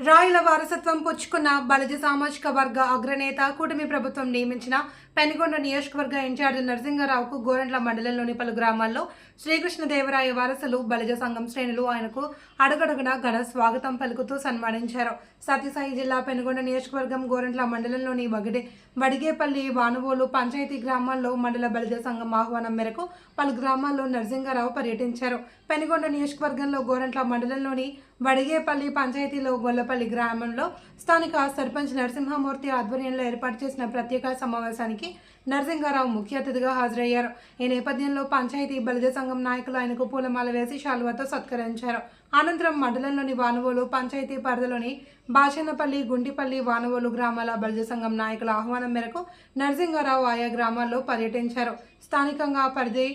రాయుల వారసత్వం పుచ్చుకున్న బలజ సామాజిక వర్గ అగ్రనేత కూటమి ప్రభుత్వం నియమించిన పెనుగొండ నియోజకవర్గ ఇన్ఛార్జి నరసింహారావుకు గోరంట్ల మండలంలోని పలు గ్రామాల్లో శ్రీకృష్ణదేవరాయ వారసులు బలజ సంఘం శ్రేణులు ఆయనకు అడగడుగున ఘన స్వాగతం పలుకుతూ సన్మానించారు. సత్యసాయి జిల్లా పెనుగొండ నియోజకవర్గం గోరంట్ల మండలంలోని వగడే వడిగేపల్లి వానువోలు పంచాయతీ గ్రామాల్లో మండల బలిజ సంఘం ఆహ్వానం మేరకు పలు గ్రామాల్లో నరసింహారావు పర్యటించారు. పెనుగొండ నియోజకవర్గంలో గోరంట్ల మండలంలోని వడిగేపల్లి పంచాయతీలో గొల్లపల్లి గ్రామంలో స్థానిక సర్పంచ్ నరసింహమూర్తి ఆధ్వర్యంలో ఏర్పాటు చేసిన ప్రత్యేక సమావేశానికి నరసింహారావు ముఖ్య అతిథిగా హాజరయ్యారు. ఈ నేపథ్యంలో పంచాయతీ బలిజ సంఘం నాయకులు ఆయనకు పూలమాల వేసి శాలువాతో సత్కరించారు. అనంతరం మండలంలోని వానువోలు పంచాయతీ పరిధిలోని బాచనపల్లి గుంటిపల్లి వానువోలు గ్రామాల బలిజ సంఘం నాయకుల ఆహ్వానం మేరకు నరసింహారావు ఆయా గ్రామాల్లో పర్యటించారు. స్థానికంగా పరిధి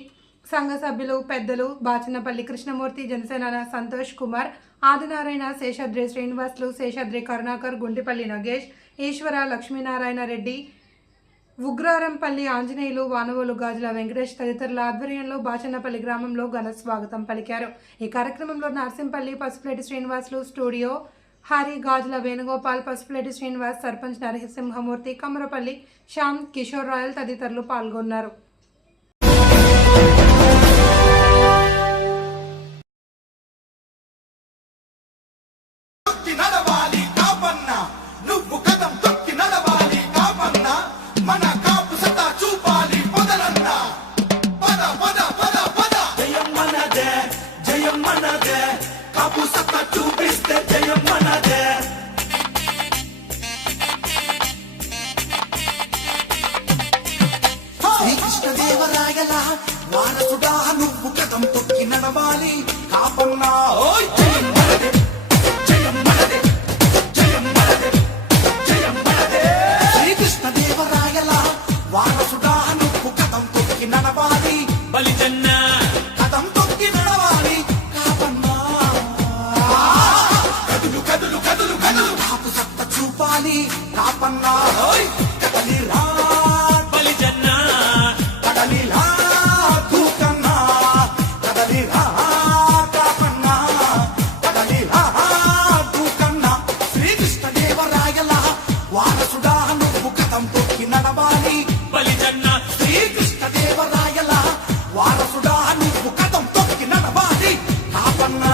సంఘ సభ్యులు పెద్దలు బాచనపల్లి కృష్ణమూర్తి జనసేన సంతోష్ కుమార్ ఆదినారాయణ శేషాద్రి శ్రీనివాసులు శేషాద్రి కరుణాకర్ గుండిపల్లి నగేష్ ఈశ్వర లక్ష్మీనారాయణ రెడ్డి ఉగ్రారంపల్లి ఆంజనేయులు వానవోలు గాజుల వెంకటేష్ తదితరుల ఆధ్వర్యంలో బాచన్నపల్లి గ్రామంలో ఘన స్వాగతం పలికారు. ఈ కార్యక్రమంలో నర్సింపల్లి పసుపులేటి శ్రీనివాసులు స్టూడియో హరి గాజుల వేణుగోపాల్ పసుపులేటి శ్రీనివాస్ సర్పంచ్ నరసింహమూర్తి కమరపల్లి శ్యామ్ కిషోర్ రాయల్ తదితరులు పాల్గొన్నారు. శ్రీకృష్ణదేవరాయల వారసుడా నువ్వు కథం తొక్కి నడవాలి. కాపన్నా ఓయ్! జయం మనదే జయం మనదే జయం మనదే జయం మనదే. శ్రీకృష్ణదేవరాయల వారసుడా నువ్వు తొక్కి నడవాలి. బలిజన్న తొక్కి నడవాలి. కాపన్నా. కదులు కదులు కదులు కదులు. కాపు సత్త చూపాలి. కాపన్నా. వారసుడా నువ్వు కథం తొక్కి నడవాలి బలిజన్న శ్రీకృష్ణదేవరాయల వారసుడా నువ్వు కథం తొక్కి నడవాలి కాపన్నా